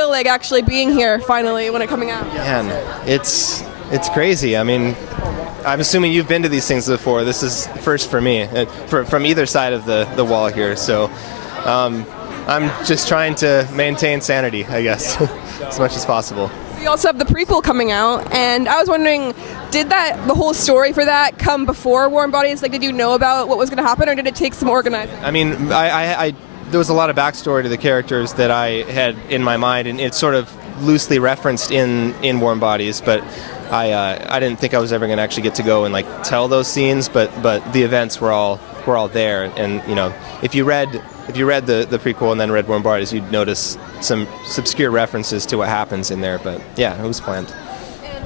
feel like actually being here finally when it coming out? Man, it's crazy. I mean, I'm assuming you've been to these things before. This is first for me, from either side of the wall here. So I'm just trying to maintain sanity, I guess, as much as possible. You also have the prequel coming out, and I was wondering, did the whole story for that come before Warm Bodies? Like, did you know about what was going to happen, or did it take some organizing? I mean, I there was a lot of backstory to the characters that I had in my mind, and it's sort of loosely referenced in Warm Bodies, but I didn't think I was ever going to actually get to go and like tell those scenes, but the events were all there, and you know, if you read the prequel and then read Warm Bodies, you'd notice some obscure references to what happens in there. But yeah, it was planned.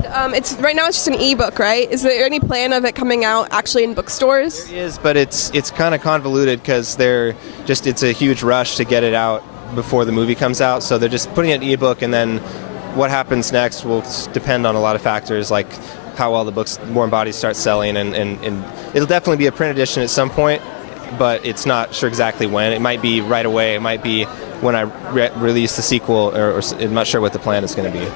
And it's right now it's just an ebook, right? Is there any plan of it coming out actually in bookstores? There is, but it's kind of convoluted because it's a huge rush to get it out before the movie comes out. So they're just putting it in ebook, and then what happens next will depend on a lot of factors, like how well the books Warm Bodies start selling, and it'll definitely be a print edition at some point, but it's not sure exactly when. It might be right away. It might be when I release the sequel, or I'm not sure what the plan is going to be.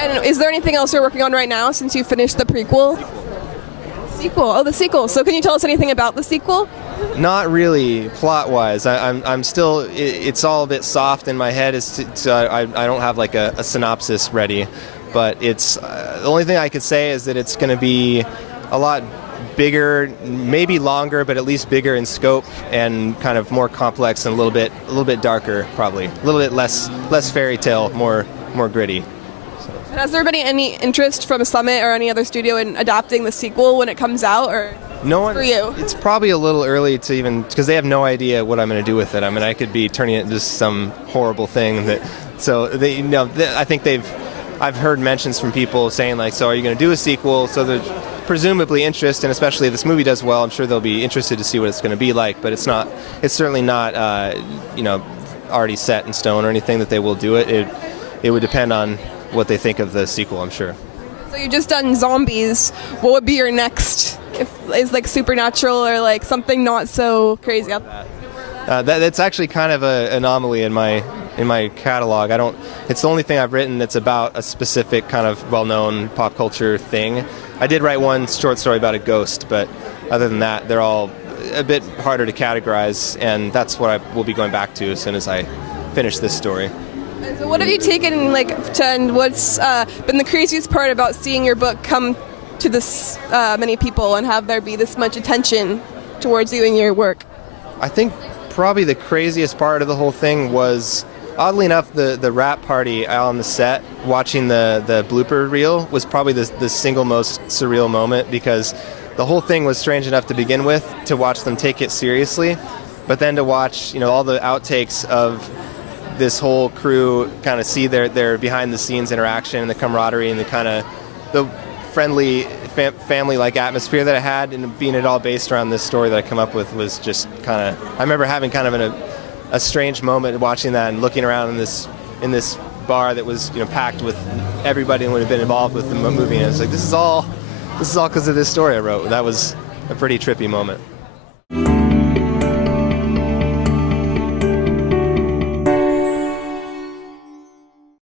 And is there anything else you're working on right now since you finished the prequel? Sequel. Oh, the sequel. So can you tell us anything about the sequel? Not really, plot-wise. I'm still. It's all a bit soft in my head. I don't have like a synopsis ready, but it's the only thing I could say is that it's going to be a lot bigger, maybe longer, but at least bigger in scope and kind of more complex and a little bit darker, probably a little bit less fairy tale, more gritty. Has there been any interest from Summit or any other studio in adapting the sequel when it comes out, or no one? For you, it's probably a little early to even, because they have no idea what I'm going to do with it. I mean, I could be turning it into some horrible thing that. So they, I think I've heard mentions from people saying like, so are you going to do a sequel? So there's presumably interest, and especially if this movie does well, I'm sure they'll be interested to see what it's going to be like. But it's certainly not, already set in stone or anything that they will do it. It would depend on what they think of the sequel, I'm sure. So you've just done zombies. What would be your next? Is like supernatural or like something not so crazy out there? That's actually kind of an anomaly in my catalog. It's the only thing I've written that's about a specific kind of well-known pop culture thing. I did write one short story about a ghost, but other than that, they're all a bit harder to categorize, and that's what I will be going back to as soon as I finish this story. So what have you taken and what's been the craziest part about seeing your book come to this many people and have there be this much attention towards you and your work? I think probably the craziest part of the whole thing was, oddly enough, the wrap party on the set, watching the blooper reel, was probably the single most surreal moment, because the whole thing was strange enough to begin with, to watch them take it seriously, but then to watch all the outtakes of this whole crew kind of see their behind the scenes interaction and the camaraderie and the friendly family-like atmosphere that it had, and being it all based around this story that I come up with was just kind of, I remember having kind of a strange moment watching that and looking around in this bar that was packed with everybody who would have been involved with the movie, and I was like, this is all because of this story I wrote. That was a pretty trippy moment.